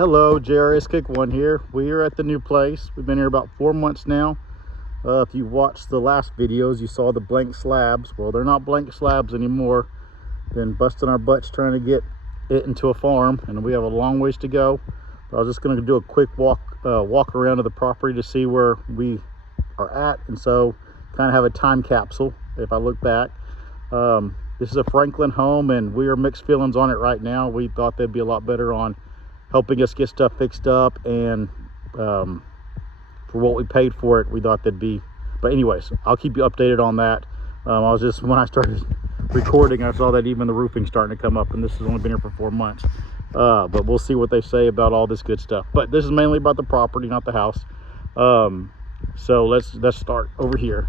Hello, JRS Kick One here. We are at the new place. We've been here about 4 months now. If you watched the last videos, you saw the blank slabs. Well, they're not blank slabs anymore. Been busting our butts trying to get it into a farm, and we have a long ways to go. But I was just going to do a quick walk around of the property to see where we are at, and so kind of have a time capsule if I look back. This is a Franklin home, and we are mixed feelings on it right now. We thought they'd be a lot better on helping us get stuff fixed up, and for what we paid for it, we thought they'd be. But anyways, I'll keep you updated on that. When I started recording, I saw that even the roofing's starting to come up, and this has only been here for 4 months. But we'll see what they say about all this good stuff. But this is mainly about the property, not the house. So let's start over here.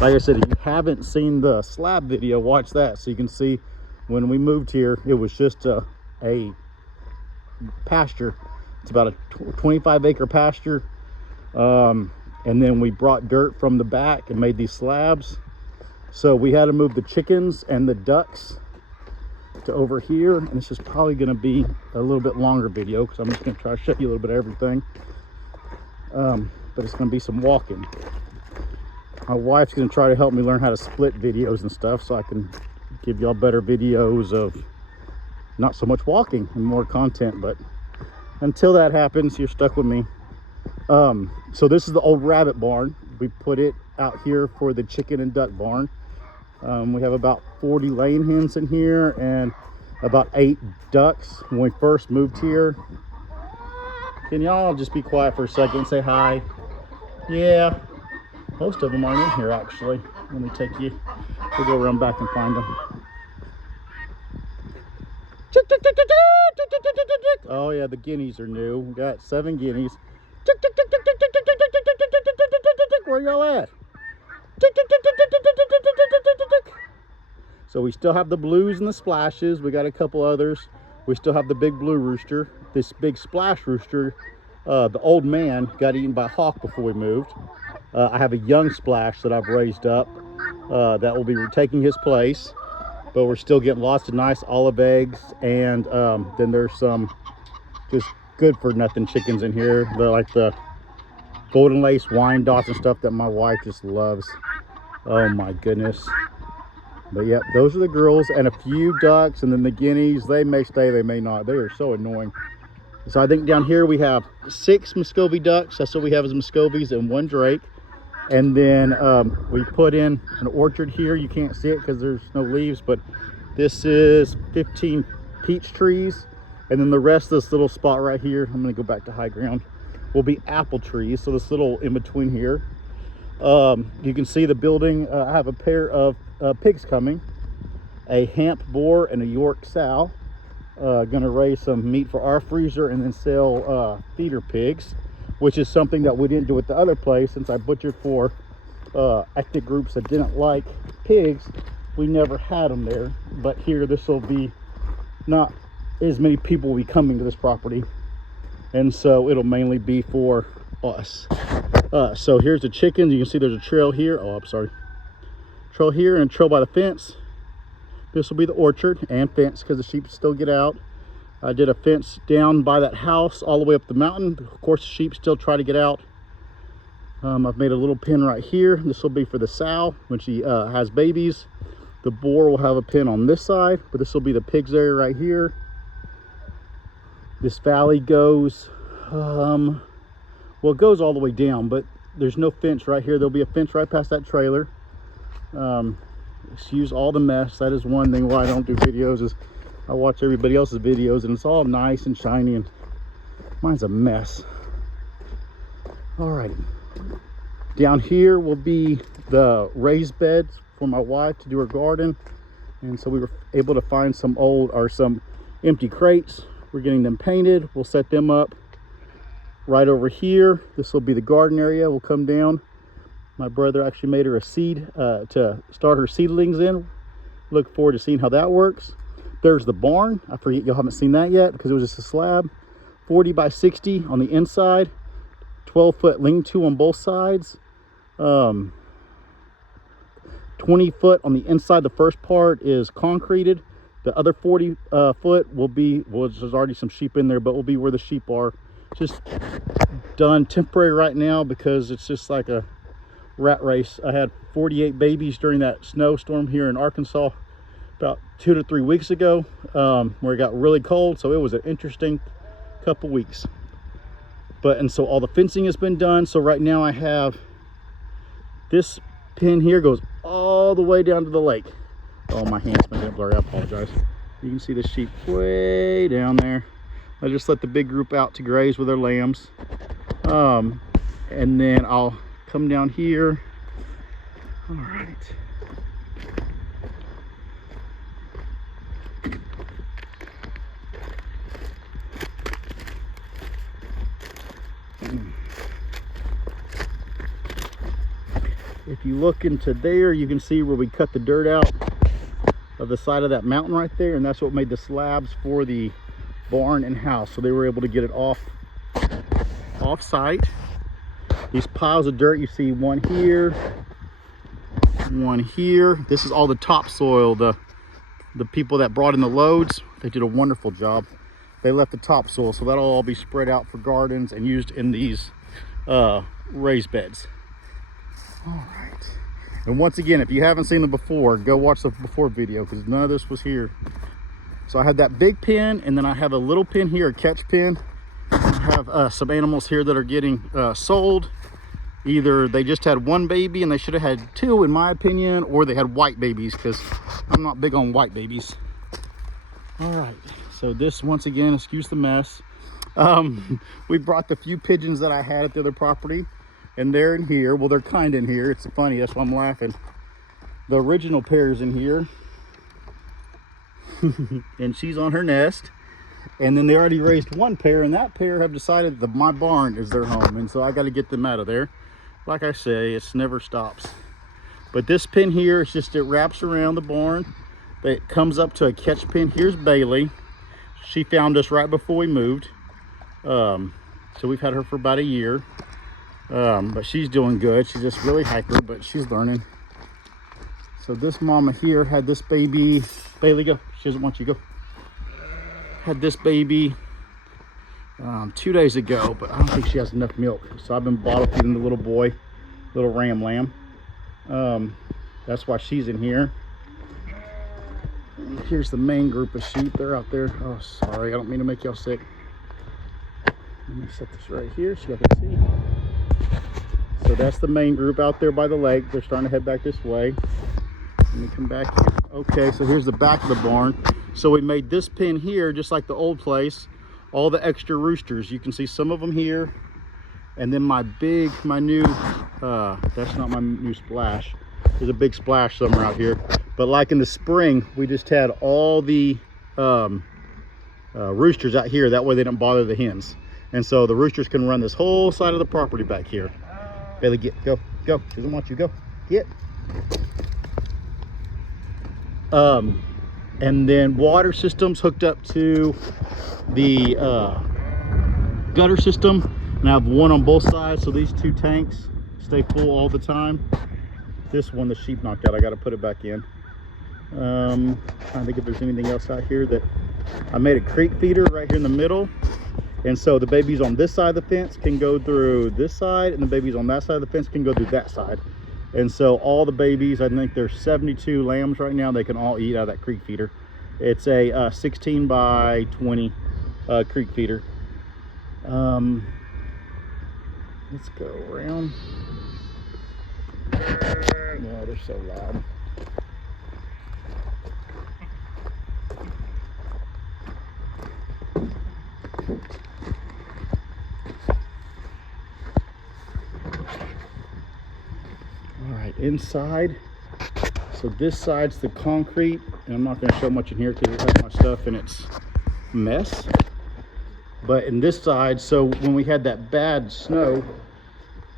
Like I said, if you haven't seen the slab video, watch that so you can see when we moved here, it was just a pasture. It's about a 25-acre pasture, and then we brought dirt from the back and made these slabs. So we had to move the chickens and the ducks to over here, and this is probably going to be a little bit longer video because I'm just going to try to show you a little bit of everything. But it's going to be some walking. My wife's going to try to help me learn how to split videos and stuff so I can give y'all better videos of not so much walking and more content. But until that happens, you're stuck with me. So this is the old rabbit barn. We put it out here for the chicken and duck barn. We have about 40 laying hens in here and about 8 ducks. When we first moved here, can y'all just be quiet for a second and say hi? Yeah, most of them aren't in here actually. Let me take you, we'll go around back and find them. Oh yeah, the guineas are new. We got 7 guineas. Where y'all at? So we still have the blues and the splashes. We got a couple others. We still have the big blue rooster. This big splash rooster, the old man got eaten by a hawk before we moved. I have a young splash that I've raised up that will be taking his place. But we're still getting lots of nice olive eggs, and then there's some just good for nothing chickens in here. They're like the golden lace Wyandottes and stuff that my wife just loves. Oh my goodness. But yeah, those are the girls, and a few ducks, and then the guineas. They may stay, they may not. They are so annoying. So I think down here we have 6 Muscovy ducks. That's what we have is Muscovies and 1 Drake. And then we put in an orchard here. You can't see it because there's no leaves, but this is 15 peach trees. And then the rest of this little spot right here, I'm gonna go back to high ground, will be apple trees. So this little in between here. You can see the building. I have a pair of pigs coming, a Hamp boar and a York sow. Gonna raise some meat for our freezer and then sell feeder pigs, which is something that we didn't do at the other place. Since I butchered for ethnic groups that didn't like pigs, we never had them there. But here, this will be not as many people will be coming to this property, and so it'll mainly be for us. So here's the chickens. You can see there's a trail here. Oh, I'm sorry. Trail here and a trail by the fence. This will be the orchard and fence because the sheep still get out. I did a fence down by that house all the way up the mountain. Of course, the sheep still try to get out. I've made a little pen right here. This will be for the sow when she has babies. The boar will have a pen on this side, but this will be the pigs area right here. This valley goes, well, it goes all the way down, but there's no fence right here. There'll be a fence right past that trailer. Excuse all the mess. That is one thing why I don't do videos, is I watch everybody else's videos and it's all nice and shiny, and mine's a mess. Alrighty. Down here will be the raised beds for my wife to do her garden. And so we were able to find some empty crates. We're getting them painted. We'll set them up right over here. This will be the garden area. We'll come down. My brother actually made her a seed to start her seedlings in. Look forward to seeing how that works. There's the barn. I forget y'all haven't seen that yet because it was just a slab. 40 by 60 on the inside. 12-foot lean-to on both sides. 20 foot on the inside. The first part is concreted. The other 40 foot will be, well, there's already some sheep in there, but will be where the sheep are. Just done temporary right now because it's just like a rat race. I had 48 babies during that snowstorm here in Arkansas about 2 to 3 weeks ago, where it got really cold. So it was an interesting couple weeks. And so all the fencing has been done. So right now I have this pin here goes all the way down to the lake. Oh, my hand's making it blurry. I apologize. You can see the sheep way down there. I just let the big group out to graze with their lambs. And then I'll come down here. All right. If you look into there, you can see where we cut the dirt out of the side of that mountain right there, and that's what made the slabs for the barn and house. So they were able to get it off site. These piles of dirt, you see one here, one here. This is all the topsoil. The people that brought in the loads, they did a wonderful job. They left the topsoil, so that'll all be spread out for gardens and used in these raised beds. All right. And once again, if you haven't seen them before, go watch the before video because none of this was here. So I have that big pen, and then I have a little pen here, a catch pen. I have some animals here that are getting sold. Either they just had one baby and they should have had two, in my opinion, or they had white babies because I'm not big on white babies. All right. So this, once again, excuse the mess. We brought the few pigeons that I had at the other property. And they're in here. Well, they're kind in here. It's funny, that's why I'm laughing. The original pair's in here. And she's on her nest. And then they already raised one pair, and that pair have decided that my barn is their home. And so I got to get them out of there. Like I say, it never stops. But this pin here, it's just, it wraps around the barn. It comes up to a catch pin. Here's Bailey. She found us right before we moved. So we've had her for about a year. But she's doing good. She's just really hyper, but she's learning. So this mama here had this baby. Bailey, go. She doesn't want you to go. Had this baby 2 days ago, but I don't think she has enough milk. So I've been bottle feeding the little boy, little ram lamb. That's why she's in here. And here's the main group of sheep. They're out there. Oh, sorry. I don't mean to make y'all sick. Let me set this right here so you can see. So that's the main group out there by the lake. They're starting to head back this way. Let me come back here. Okay, so here's the back of the barn. So we made this pen here, just like the old place. All the extra roosters. You can see some of them here. And then my new, that's not my new splash. There's a big splash somewhere out here. But like in the spring, we just had all the roosters out here. That way they don't bother the hens. And so the roosters can run this whole side of the property back here. Bailey, get, go. She doesn't want you, go, get. And then water systems hooked up to the gutter system. And I have one on both sides, so these two tanks stay full all the time. This one the sheep knocked out, I gotta put it back in. Trying to think if there's anything else out here that I made a creek feeder right here in the middle. And so the babies on this side of the fence can go through this side, and the babies on that side of the fence can go through that side. And so all the babies, I think there's 72 lambs right now, they can all eat out of that creek feeder. It's a 16 by 20 creek feeder. Let's go around. No, they're so loud. All right, inside. So this side's the concrete, and I'm not going to show much in here because I have my stuff and it's a mess. But in this side, so when we had that bad snow,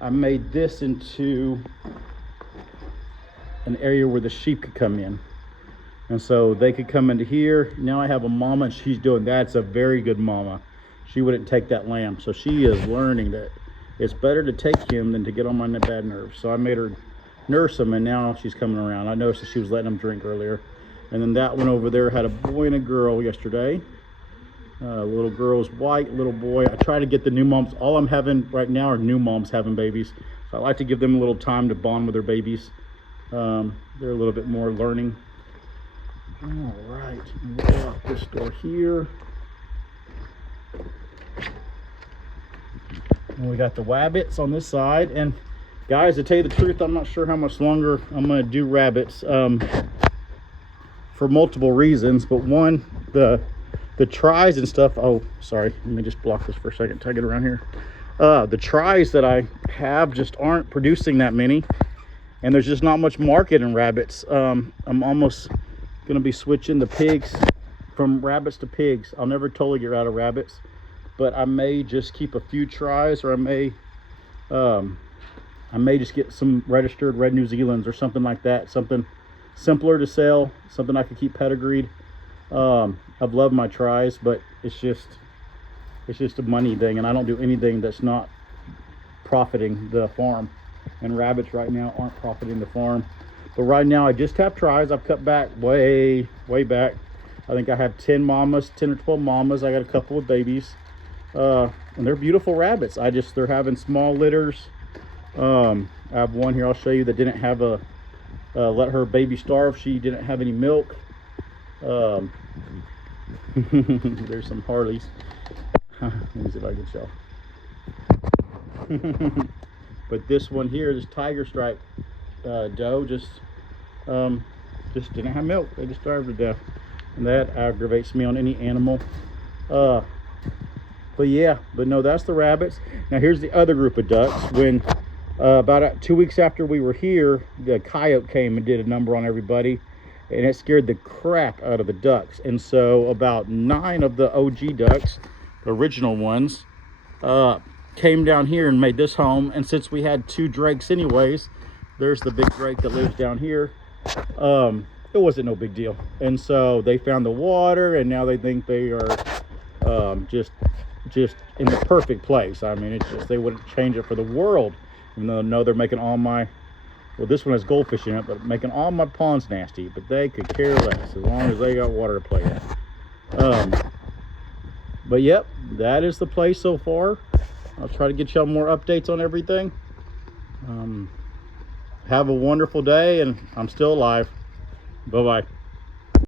I made this into an area where the sheep could come in. And so they could come into here. Now I have a mama, and she's doing that. It's a very good mama. She wouldn't take that lamb. So she is learning that it's better to take him than to get on my bad nerves. So I made her nurse him, and now she's coming around. I noticed that she was letting him drink earlier. And then that one over there had a boy and a girl yesterday. Little girl's white, little boy. I try to get the new moms. All I'm having right now are new moms having babies. So I like to give them a little time to bond with their babies. They're a little bit more learning. All right, we'll go out this door here. And we got the rabbits on this side. And guys, to tell you the truth, I'm not sure how much longer I'm going to do rabbits for multiple reasons. But one, the tries and stuff. Oh, sorry. Let me just block this for a second till I get around here. The tries that I have just aren't producing that many. And there's just not much market in rabbits. I'm almost going to be switching the pigs from rabbits to pigs. I'll never totally get out of rabbits. But I may just keep a few tries, or I may just get some registered red New Zealands or something like that. Something simpler to sell, something I could keep pedigreed. I've loved my tries, but it's just a money thing, and I don't do anything that's not profiting the farm. And rabbits right now aren't profiting the farm. But right now I just have tries. I've cut back way back. I think I have 10 mamas, 10 or 12 mamas. I got a couple of babies. And they're beautiful rabbits. They're having small litters. I have one here I'll show you that didn't have a let her baby starve. She didn't have any milk. There's some Harleys. Let me see if I can show. But this one here, this tiger stripe doe, just didn't have milk. They just starved to death, and that aggravates me on any animal. But no, that's the rabbits. Now here's the other group of ducks. When about 2 weeks after we were here, the coyote came and did a number on everybody, and it scared the crap out of the ducks. And so about 9 of the OG ducks, the original ones, came down here and made this home. And since we had 2 drakes anyways, there's the big drake that lives down here. It wasn't no big deal. And so they found the water, and now they think they are just in the perfect place. I mean, it's just, they wouldn't change it for the world. Even though I know they're making all my, well, this one has goldfish in it, but making all my ponds nasty. But they could care less as long as they got water to play in. But yep, that is the place so far. I'll try to get y'all more updates on everything. Have a wonderful day, and I'm still alive. Bye-bye.